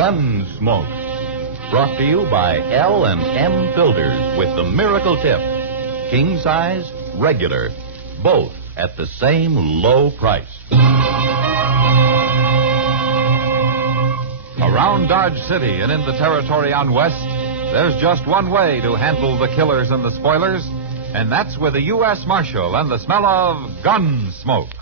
Gunsmoke. Brought to you by L&M Filters with the miracle tip. King size, regular, both at the same low price. Around Dodge City and in the territory on West, there's just one way to handle the killers and the spoilers, and that's with a U.S. Marshal and the smell of Gunsmoke.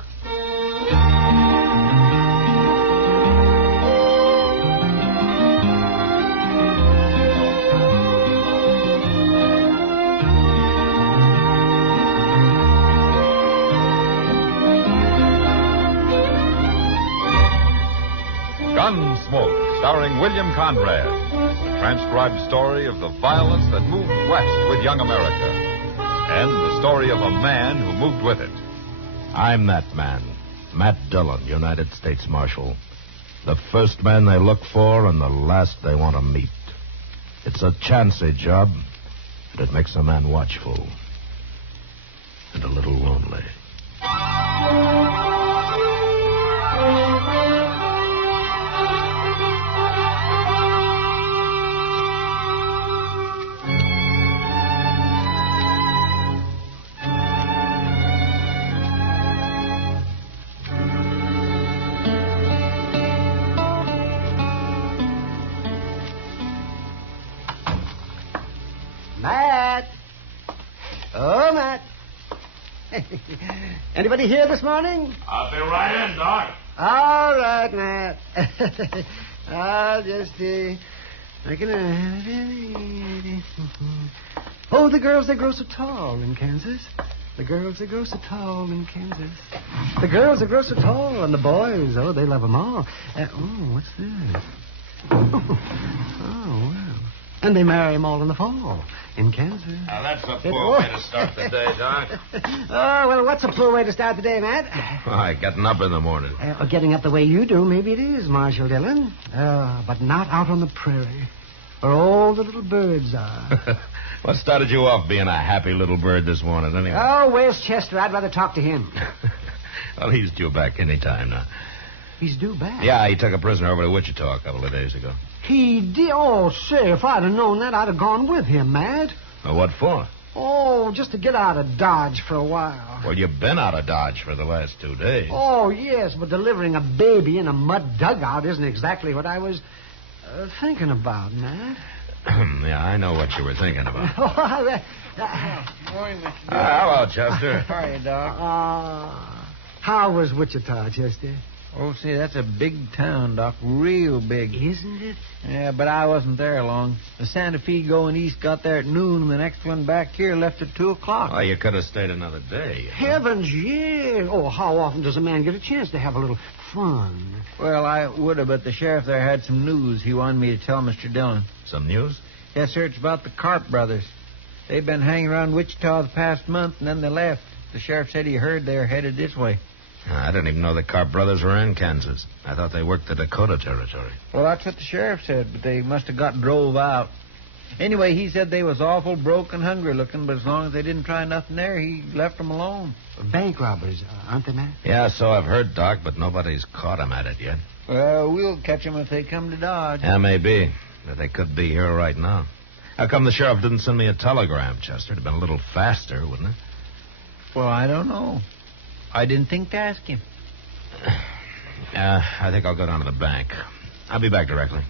Gunsmoke, starring William Conrad. The transcribed story of the violence that moved west with young America. And the story of a man who moved with it. I'm that man, Matt Dillon, United States Marshal. The first man they look for and the last they want to meet. It's a chancy job, but it makes a man watchful. And a little lonely. Matt! Oh, Matt. Anybody here this morning? I'll be right in, Doc. All right, Matt. I'll just, Oh, the girls, they grow so tall in Kansas. The girls, they grow so tall in Kansas. The girls, they grow so tall, and the boys, oh, they love them all. What's this? Oh, well. And they marry them all in the fall in Kansas. Now, that's a poor way to start the day, Doc. Oh, well, what's a poor way to start the day, Matt? Why, getting up in the morning. Getting up the way you do, maybe it is, Marshal Dillon. But not out on the prairie, where all the little birds are. What started you off being a happy little bird this morning, anyway? Oh, where's Chester? I'd rather talk to him. Well, he's due back any time now. He's due back? Yeah, he took a prisoner over to Wichita a couple of days ago. He did? Oh, say, if I'd have known that, I'd have gone with him, Matt. Well, what for? Oh, just to get out of Dodge for a while. Well, you've been out of Dodge for the last 2 days. Oh, yes, but delivering a baby in a mud dugout isn't exactly what I was thinking about, Matt. Yeah, I know what you were thinking about. Morning, Mr. Hello, Chester. How are you, Doc? How was Wichita, Chester? Oh, see, that's a big town, Doc. Real big. Isn't it? Yeah, but I wasn't there long. The Santa Fe going east got there at noon, and the next one back here left at 2 o'clock. Well, you could have stayed another day. Heavens, yeah. Oh, how often does a man get a chance to have a little fun? Well, I would have, but the sheriff there had some news he wanted me to tell Mr. Dillon. Some news? Yes, sir, it's about the Carp brothers. They've been hanging around Wichita the past month, and then they left. The sheriff said he heard they were headed this way. I didn't even know the Carp brothers were in Kansas. I thought they worked the Dakota Territory. Well, that's what the sheriff said, but they must have got drove out. Anyway, he said they was awful broke and hungry looking, but as long as they didn't try nothing there, he left them alone. Bank robbers, aren't they, Matt? Yeah, so I've heard, Doc, but nobody's caught them at it yet. Well, we'll catch them if they come to Dodge. Yeah, maybe. But they could be here right now. How come the sheriff didn't send me a telegram, Chester? It'd have been a little faster, wouldn't it? Well, I don't know. I didn't think to ask him. I think I'll go down to the bank. I'll be back directly.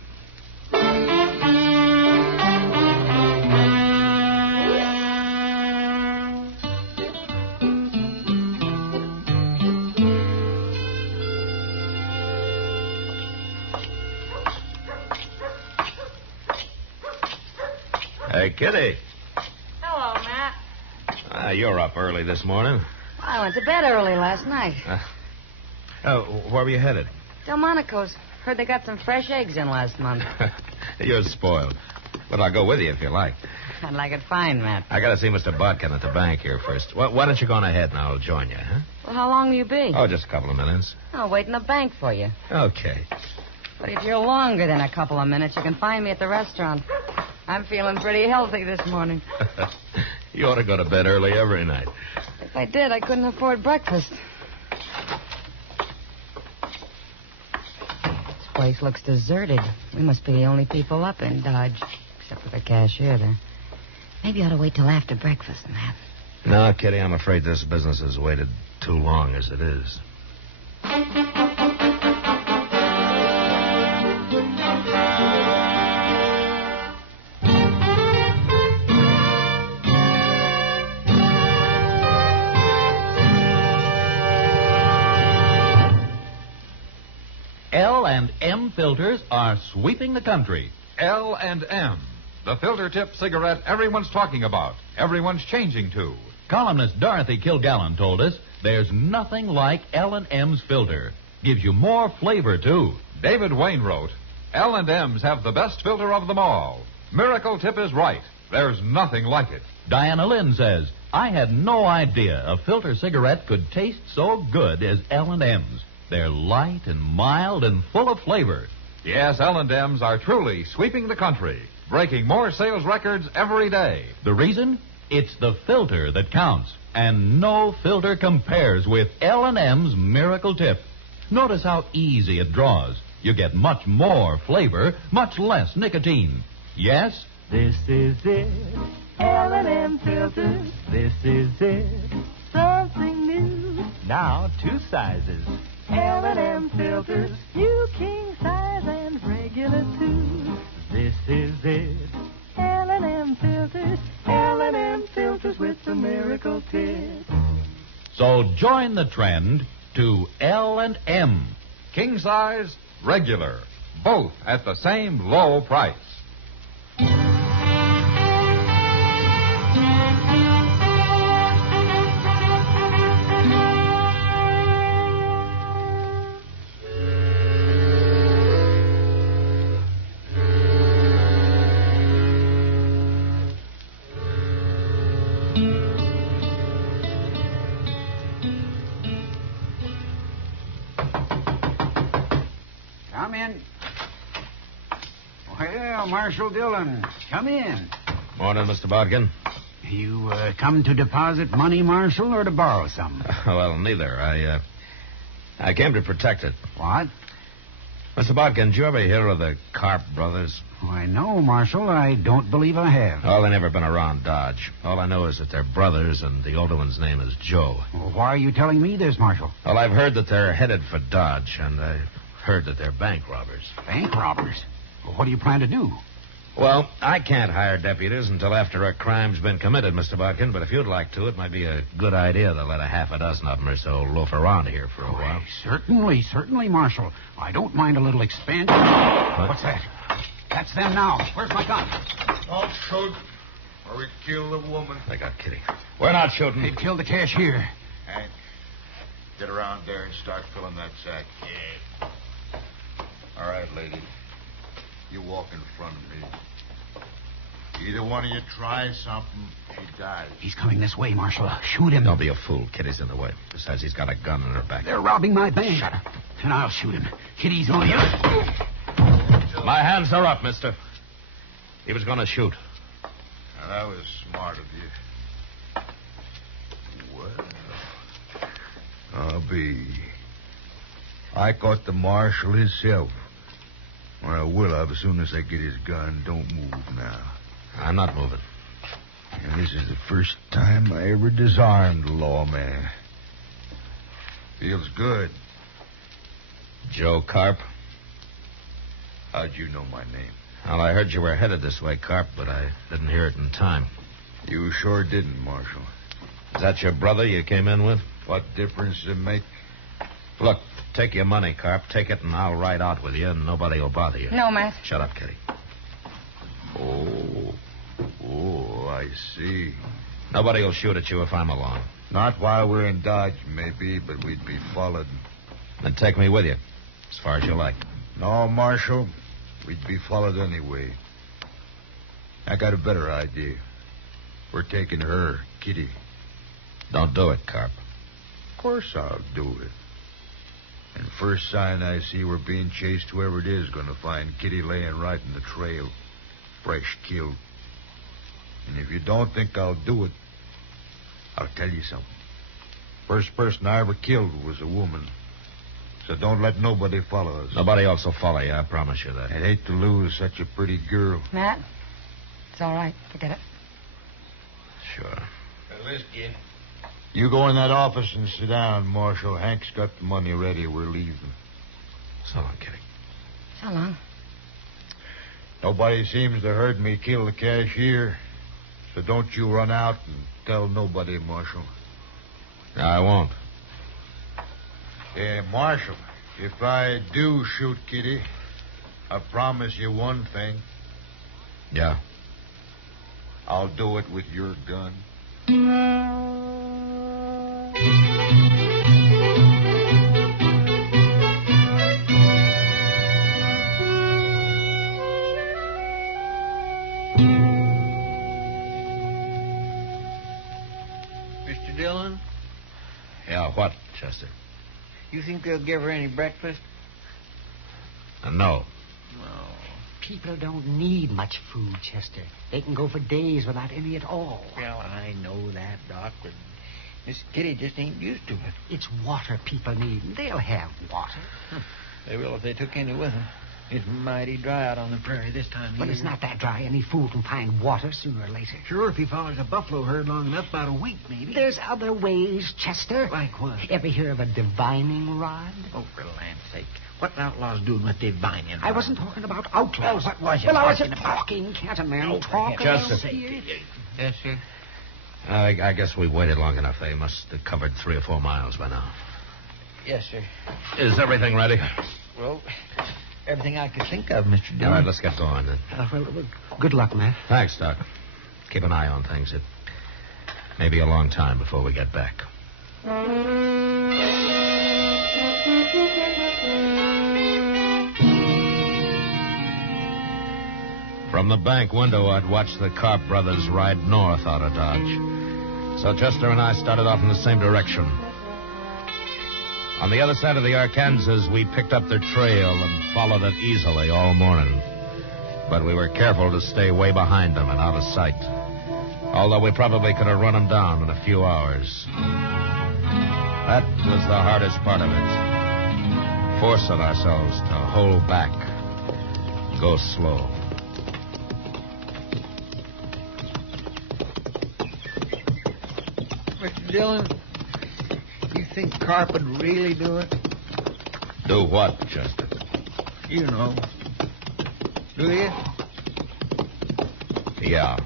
Hey, Kitty. Hello, Matt. You're up early this morning. I went to bed early last night. Where were you headed? Delmonico's. Heard they got some fresh eggs in last month. You're spoiled. But I'll go with you if you like. I'd like it fine, Matt. I got to see Mr. Bodkin at the bank here first. Why don't you go on ahead and I'll join you, huh? Well, how long will you be? Oh, just a couple of minutes. I'll wait in the bank for you. Okay. But if you're longer than a couple of minutes, you can find me at the restaurant. I'm feeling pretty healthy this morning. You ought to go to bed early every night. If I did, I couldn't afford breakfast. place looks deserted. We must be the only people up in Dodge, except for the cashier there. Maybe I ought to wait till after breakfast and that. No, Kitty, I'm afraid this business has waited too long as it is. L&M filters are sweeping the country. L&M, the filter tip cigarette everyone's talking about, everyone's changing to. Columnist Dorothy Kilgallen told us there's nothing like L&M's filter. Gives you more flavor, too. David Wayne wrote, L&M's have the best filter of them all. Miracle Tip is right. There's nothing like it. Diana Lynn says, I had no idea a filter cigarette could taste so good as L&M's. They're light and mild and full of flavor. Yes, L&M's are truly sweeping the country, breaking more sales records every day. The reason? It's the filter that counts, and no filter compares with L&M's Miracle Tip. Notice how easy it draws. You get much more flavor, much less nicotine. Yes? This is it, L&M filters. This is it, something new. Now 2 sizes. L&M filters, new king size and regular too. This is it, L&M filters. L&M filters with the Miracle Tip. So join the trend to L&M. King size, regular, both at the same low price. Come in. Well, Marshal Dillon, come in. Morning, Mr. Bodkin. You come to deposit money, Marshal, or to borrow some? Well, neither. I came to protect it. What? Mr. Bodkin, did you ever hear of the Karp brothers? Why, no, Marshal. I don't believe I have. Oh, they never been around Dodge. All I know is that they're brothers, and the older one's name is Joe. Well, why are you telling me this, Marshal? Well, I've heard that they're headed for Dodge, and I've heard that they're bank robbers. Bank robbers? Well, what do you plan to do? Well, I can't hire deputies until after a crime's been committed, Mr. Bodkin, but if you'd like to, it might be a good idea to let a half a dozen of them or so loaf around here for a while. Certainly, Marshal. I don't mind a little expansion. What's that? That's them now. Where's my gun? Don't shoot, or we kill the woman. They got Kitty. We're not shooting. They killed the cashier. Hank, get around there and start filling that sack. Yeah. All right, lady. You walk in front of me. Either one of you tries something, she dies. He's coming this way, Marshal. Shoot him. Don't be a fool. Kitty's in the way. Besides, he's got a gun in her back. They're robbing my bank. Shut up. And I'll shoot him. Kitty's on you. My hands are up, mister. He was going to shoot. Now, that was smart of you. Well, I'll be. I caught the marshal himself. Or I will have as soon as I get his gun. Don't move now. I'm not moving. And this is the first time I ever disarmed a lawman. Feels good. Joe Karp. How'd you know my name? Well, I heard you were headed this way, Karp, but I didn't hear it in time. You sure didn't, Marshal. Is that your brother you came in with? What difference does it make? Look, take your money, Karp. Take it, and I'll ride out with you, and nobody will bother you. No, Matt. Shut up, Kitty. Oh, I see. Nobody will shoot at you if I'm along. Not while we're in Dodge, maybe, but we'd be followed. Then take me with you, as far as you like. No, Marshal. We'd be followed anyway. I got a better idea. We're taking her, Kitty. Don't do it, Karp. Of course I'll do it. And first sign I see we're being chased, whoever it is going to find Kitty laying right in the trail. Fresh killed. And if you don't think I'll do it, I'll tell you something. First person I ever killed was a woman. So don't let nobody follow us. Nobody else will follow you, I promise you that. I'd hate to lose such a pretty girl. Matt, it's all right. Forget it. Sure. Whiskey. You go in that office and sit down, Marshal. Hank's got the money ready. We're leaving. So long, Kitty. So long. Nobody seems to heard me kill the cashier. So don't you run out and tell nobody, Marshal. No, I won't. Marshal, if I do shoot Kitty, I promise you one thing. Yeah? I'll do it with your gun. Mr. Dillon, Yeah, what, Chester? you think they'll give her any breakfast? No. People don't need much food, Chester. They can go for days without any at all. Well, I know that, Doc, but Miss Kitty just ain't used to it. It's water people need. They'll have water. They will if they took any with them. It's mighty dry out on the prairie this time of But year. it's not that dry. Any fool can find water sooner or later. Sure, if he follows a buffalo herd long enough, about a week, maybe. There's other ways, Chester. Like what? Ever hear of a divining rod? Oh, for land's sake. What outlaws doing with divining? I wasn't talking about outlaws. Well, what was you Well, I wasn't talking about? talking. Can't a man Oh, talk? for Chester. around here? Yes, sir. I guess we waited long enough. They must have covered 3 or 4 miles by now. Yes, sir. Is everything ready? Well, everything I could think of, Mr. Dillon. All right, let's get going then. Well, good luck, Matt. Thanks, Doc. Keep an eye on things. It may be a long time before we get back. From the bank window, I'd watched the Carp brothers ride north out of Dodge. So Chester and I started off in the same direction. On the other side of the Arkansas, we picked up their trail and followed it easily all morning. But we were careful to stay way behind them and out of sight. Although we probably could have run them down in a few hours. That was the hardest part of it. Forcing ourselves to hold back. Go slow. Mr. Dillon, you think Carp would really do it? Do what, Chester? You know. Do you? Yeah.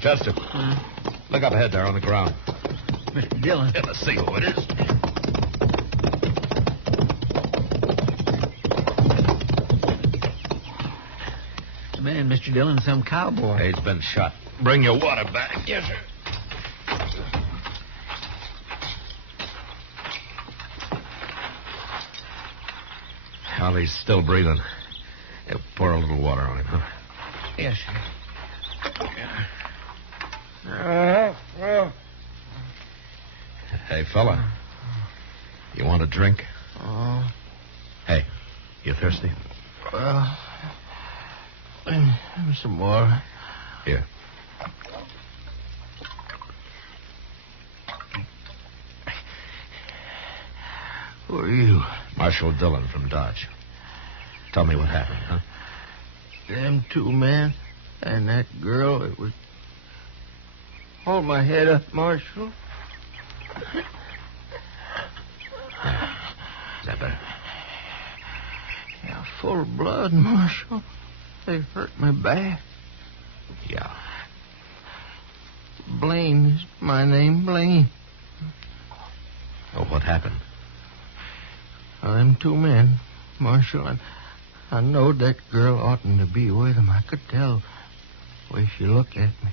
Chester, look up ahead there on the ground. Mr. Dillon. Yeah, let's see who it is. The man, Mr. Dillon, some cowboy. He's been shot. Bring your water back. Yes, sir. Well, he's still breathing. Yeah, pour a little water on him, huh? Yes, sir. Hey, fella. You want a drink? Oh. Hey, you thirsty? Well, some more. Here. Who are you? Marshal Dillon from Dodge. Tell me what happened, huh? Them 2 men and that girl. It was. Hold my head up, Marshal. Is that better? Yeah, full of blood, Marshal. They hurt me bad. Yeah. Blaine is my name, Blaine. Oh, what happened? Well, them 2 men, Marshal, and I knowed that girl oughtn't to be with him. I could tell the way she looked at me.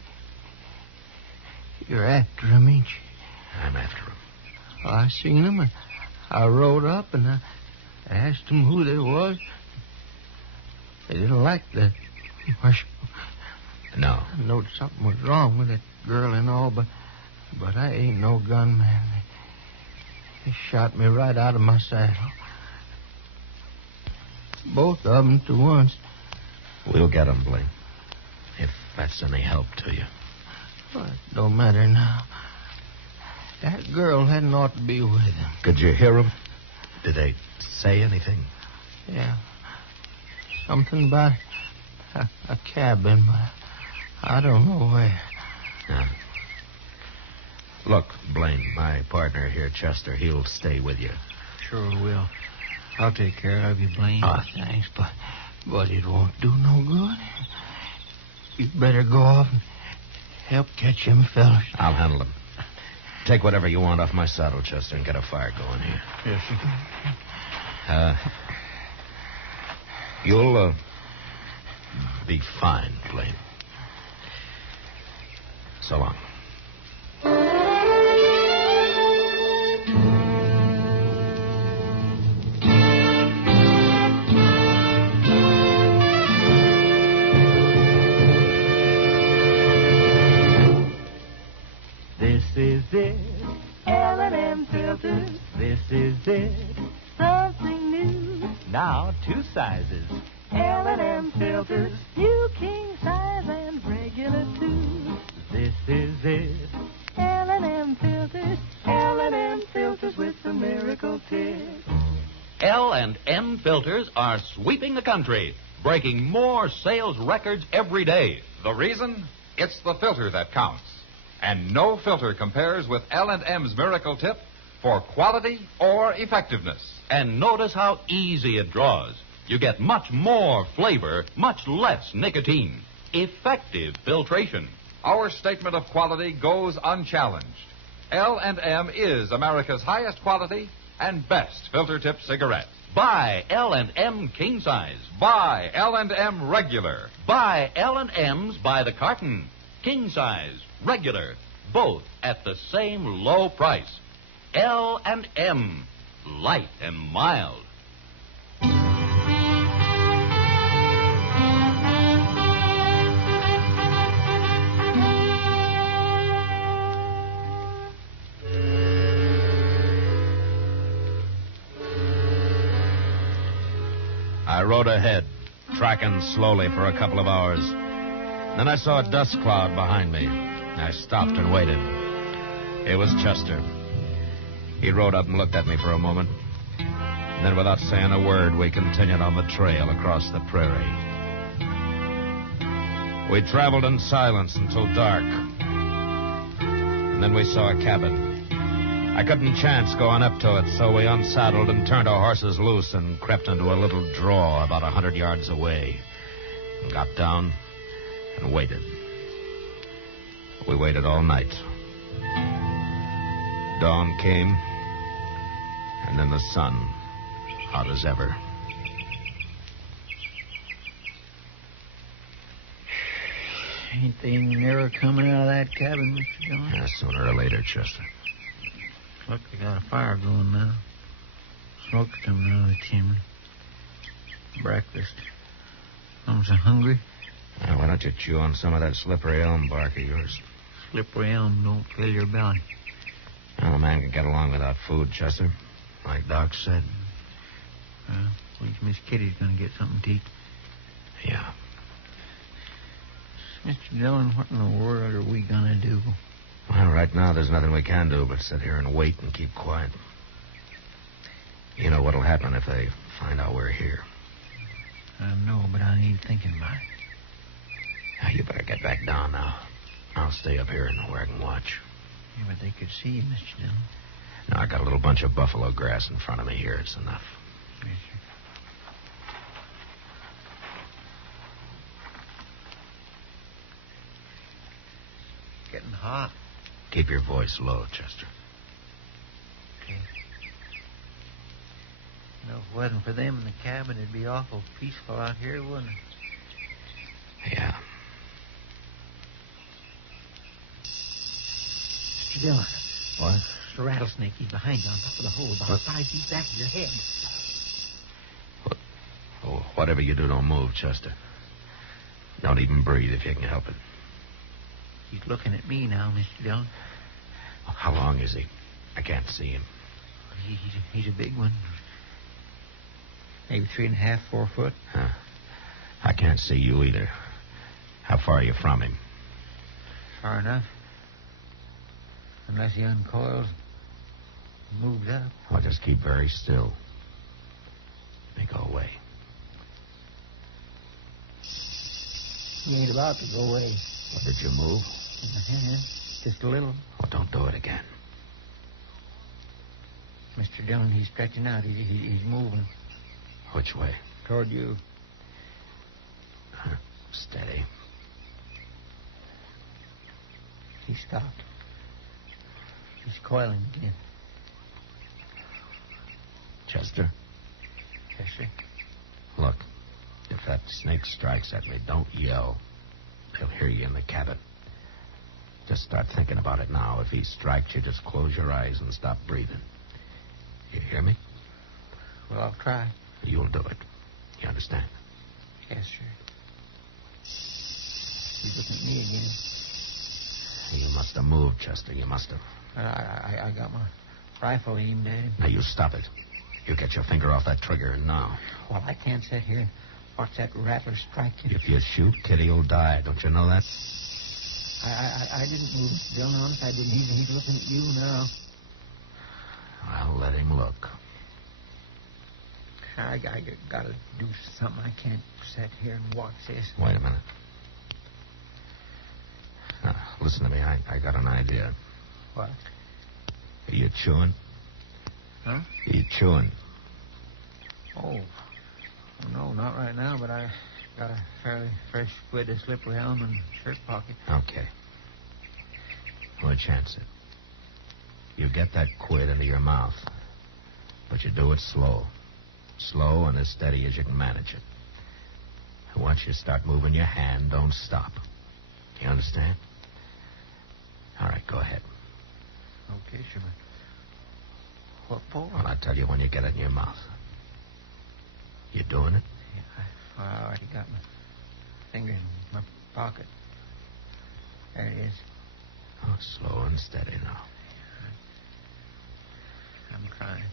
You're after him, ain't you? I'm after him. Well, I seen him, and I rode up, and I asked them who they was. They didn't like that, Marshal. No. I knowed something was wrong with that girl and all, but I ain't no gunman. They shot me right out of my saddle. Both of them to once. We'll get him, Blaine. If that's any help to you. Well, it don't matter now. That girl hadn't ought to be with him. Could you hear them? Did they say anything? Yeah. Something about a cabin, but I don't know where. Yeah. Look, Blaine, my partner here, Chester, he'll stay with you. Sure will. I'll take care of you, Blaine. Oh, thanks, but it won't do no good. You'd better go off and help catch them fellas. I'll handle them. Take whatever you want off my saddle, Chester, and get a fire going here. Yes, sir. You'll be fine, Blaine. So long. This is it, L&M filters. This is it, something new. Now 2 sizes, L&M filters. New king size and regular too. This is it, L&M filters. L&M filters with the miracle tip. L&M filters are sweeping the country, breaking more sales records every day. The reason? It's the filter that counts. And no filter compares with L&M's Miracle Tip for quality or effectiveness. And notice how easy it draws. You get much more flavor, much less nicotine. Effective filtration. Our statement of quality goes unchallenged. L&M is America's highest quality and best filter tip cigarette. Buy L&M king size. Buy L&M regular. Buy L&M's by the carton. King size, regular, both at the same low price. L&M, light and mild. I rode ahead, tracking slowly for a couple of hours. Then I saw a dust cloud behind me. I stopped and waited. It was Chester. He rode up and looked at me for a moment. Then, without saying a word, we continued on the trail across the prairie. We traveled in silence until dark. And then we saw a cabin. I couldn't chance going up to it, so we unsaddled and turned our horses loose and crept into a little draw about 100 yards away. And got down and waited. We waited all night. Dawn came, and then the sun, hot as ever. Ain't they never coming out of that cabin, Mr. Dillon? Yeah, sooner or later, Chester. Look, they got a fire going now. Smoke's coming out of the chimney. Breakfast. I'm so hungry. Well, why don't you chew on some of that slippery elm bark of yours? Slippery elm don't fill your belly. Well, a man can get along without food, Chester. Like Doc said. Well, Miss Kitty's going to get something to eat. Yeah. Mr. Dillon, what in the world are we going to do? Well, right now there's nothing we can do but sit here and wait and keep quiet. You know what'll happen if they find out we're here. I know, but I ain't thinking about it. Now, you better get back down now. I'll stay up here and where I can watch. Yeah, but they could see you, Mr. Dillon. Now, I got a little bunch of buffalo grass in front of me here. It's enough. Yes, sir. Getting hot. Keep your voice low, Chester. Okay. You know, if it wasn't for them in the cabin, it'd be awful peaceful out here, wouldn't it? Yeah. Mr. Dillon. What? There's a rattlesnake. He's behind you on top of the hole, about 5 feet back of your head. What? Oh, whatever you do, don't move, Chester. Don't even breathe if you can help it. He's looking at me now, Mr. Dillon. How long is he? I can't see him. He's a big one. Maybe 3.5, 4 foot. Huh. I can't see you either. How far are you from him? Far enough. Unless he uncoils, moves up. Well, just keep very still. They go away. He ain't about to go away. What, did you move? Just a little. Well, don't do it again. Mr. Dillon, he's stretching out. He's moving. Which way? Toward you. Steady. He stopped. He's coiling again. Chester? Yes, sir. Look, if that snake strikes at me, don't yell. They'll hear you in the cabin. Just start thinking about it now. If he strikes you, just close your eyes and stop breathing. You hear me? Well, I'll try. You'll do it. You understand? Yes, sir. He's looking at me again. You must have moved, Chester. You must have. I got my rifle aimed at him. Now, you stop it. You get your finger off that trigger now. Well, I can't sit here. Watch that rattler strike you. If you shoot, Kitty will die. Don't you know that? I didn't move, Mr. Dillon. Honest, I didn't. He's looking at you now. Well, let him look. I gotta do something. I can't sit here and watch this. Wait a minute. Now, listen to me. I got an idea. What? Are you chewing? Huh? Are you chewing? Oh. No, not right now, but I got a fairly fresh squid of slippery elm in shirt pocket. Okay. We'll chance it. You get that quid into your mouth, but you do it slow. Slow and as steady as you can manage it. And once you start moving your hand, don't stop. You understand? All right, go ahead. Okay, sure. What for? Well, I'll tell you when you get it in your mouth. You doing it? Yeah, I already got my finger in my pocket. There it is. Oh, slow and steady now. I'm trying.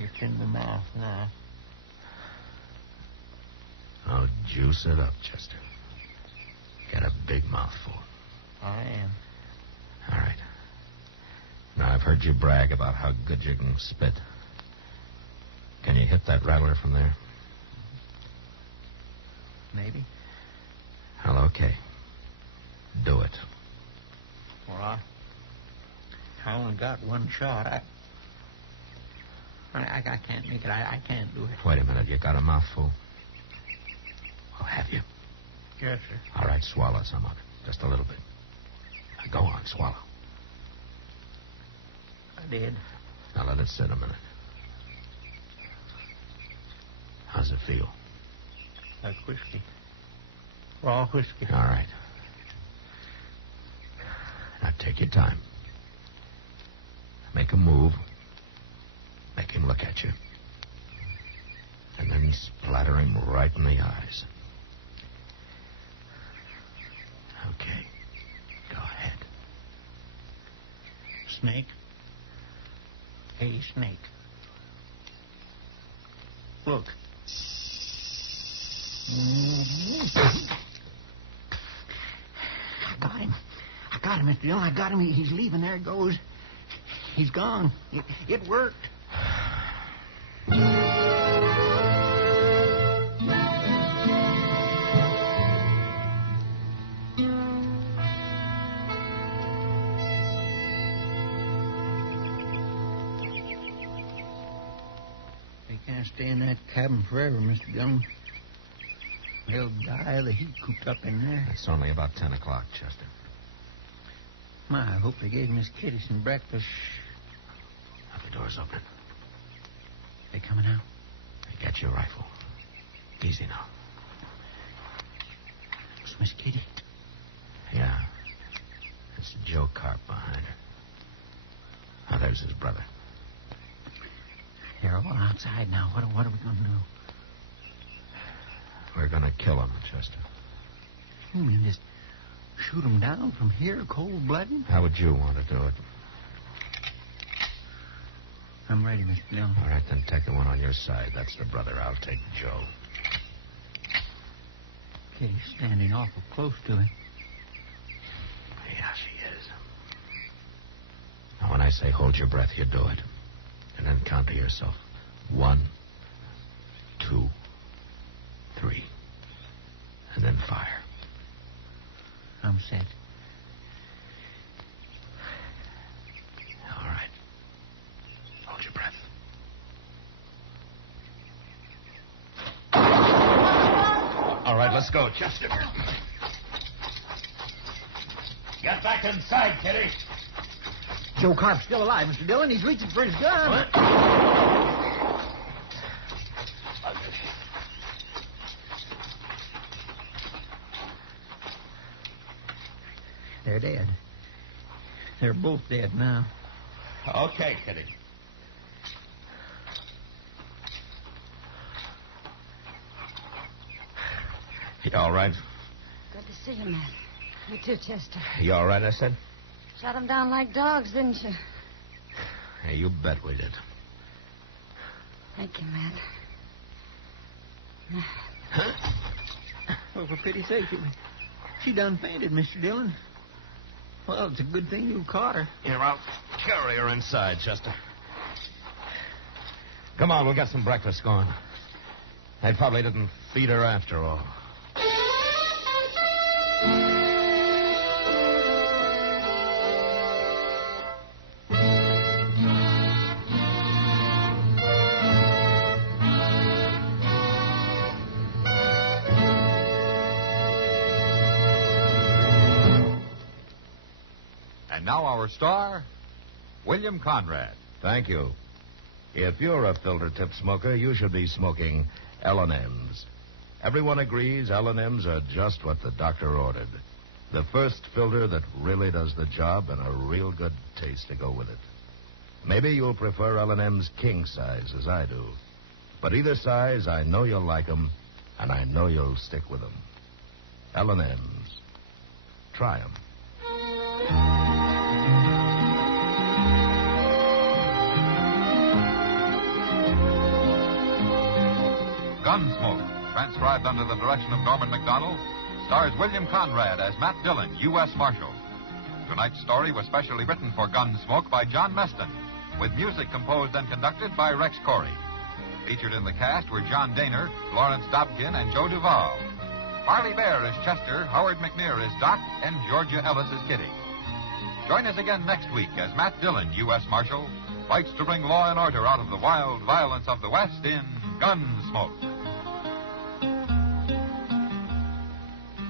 It's in the mouth now. Oh, juice it up, Chester. Get a big mouthful. I am. All right. Now, I've heard you brag about how good you can spit. Can you hit that rattler from there? Maybe. Well, okay. Do it. Well, I only got one shot. I can't make it. I can't do it. Wait a minute. You got a mouthful? Well, have you? Yes, sir. All right, swallow some of it. Just a little bit. Now, go on, swallow. I did. Now, let it sit a minute. How's it feel? Like whiskey. Raw whiskey. All right. Now, take your time. Make a move. Make him look at you. And then splatter him right in the eyes. Okay. Go ahead. Snake. Hey, snake. Look. I got him. I got him, Mr. Dillon. I got him. He's leaving. There it goes. He's gone. It worked. They can't stay in that cabin forever, Mr. Dillon. They'll die of the heat cooped up in there. It's only about 10 o'clock, Chester. My, I hope they gave Miss Kitty some breakfast. The door's open. They coming out? Hey, get your rifle. Easy now. It's Miss Kitty. Yeah. It's Joe Carp behind her. Now, there's his brother. They're all outside now. What are we going to do? We're going to kill him, Chester. You mean just shoot him down from here, cold-blooded? How would you want to do it? I'm ready, Mr. Dillon. All right, then take the one on your side. That's the brother. I'll take Joe. Kitty's standing awful close to him. Yeah, she is. say hold your breath, you do it. And then count to yourself. 1, 2, 3. And then fire. I'm set. All right. Hold your breath. All right, let's go, Chester. Get back inside, Kitty. Joe Carp's still alive, Mr. Dillon. He's reaching for his gun. What? They're dead. They're both dead now. Okay, Kitty. You all right? Good to see you, Matt. You too, Chester. You all right, I said? Shot them down like dogs, didn't you? Hey, you bet we did. Thank you, Matt. Oh, for pity's sake, she done fainted, Mr. Dillon. Well, it's a good thing you caught her. Here, I'll carry her inside, Chester. Come on, we'll get some breakfast going. They probably didn't feed her after all. And now our star, William Conrad. Thank you. If you're a filter tip smoker, you should be smoking L&M's. Everyone agrees L&M's are just what the doctor ordered. The first filter that really does the job and a real good taste to go with it. Maybe you'll prefer L&M's king size, as I do. But either size, I know you'll like them, and I know you'll stick with them. L&M's. Try them. Gunsmoke, transcribed under the direction of Norman MacDonnell, stars William Conrad as Matt Dillon, U.S. Marshal. Tonight's story was specially written for Gunsmoke by John Meston, with music composed and conducted by Rex Corey. Featured in the cast were John Daner, Lawrence Dobkin, and Joe Duvall. Parley Baer is Chester, Howard McNear is Doc, and Georgia Ellis is Kitty. Join us again next week as Matt Dillon, U.S. Marshal, fights to bring law and order out of the wild violence of the West in Gunsmoke.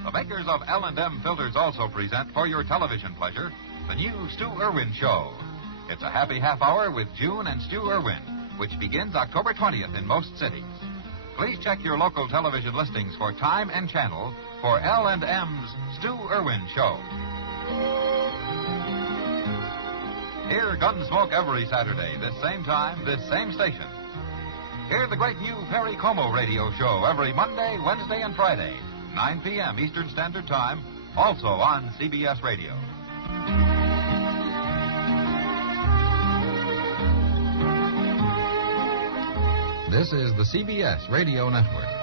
The makers of L&M filters also present for your television pleasure the new Stu Irwin Show. It's a happy half hour with June and Stu Irwin, which begins October 20th in most cities. Please check your local television listings for time and channel for L&M's Stu Irwin Show. Hear Gunsmoke every Saturday, this same time, this same station. Hear the great new Perry Como radio show every Monday, Wednesday, and Friday, 9 p.m. Eastern Standard Time, also on CBS Radio. This is the CBS Radio Network.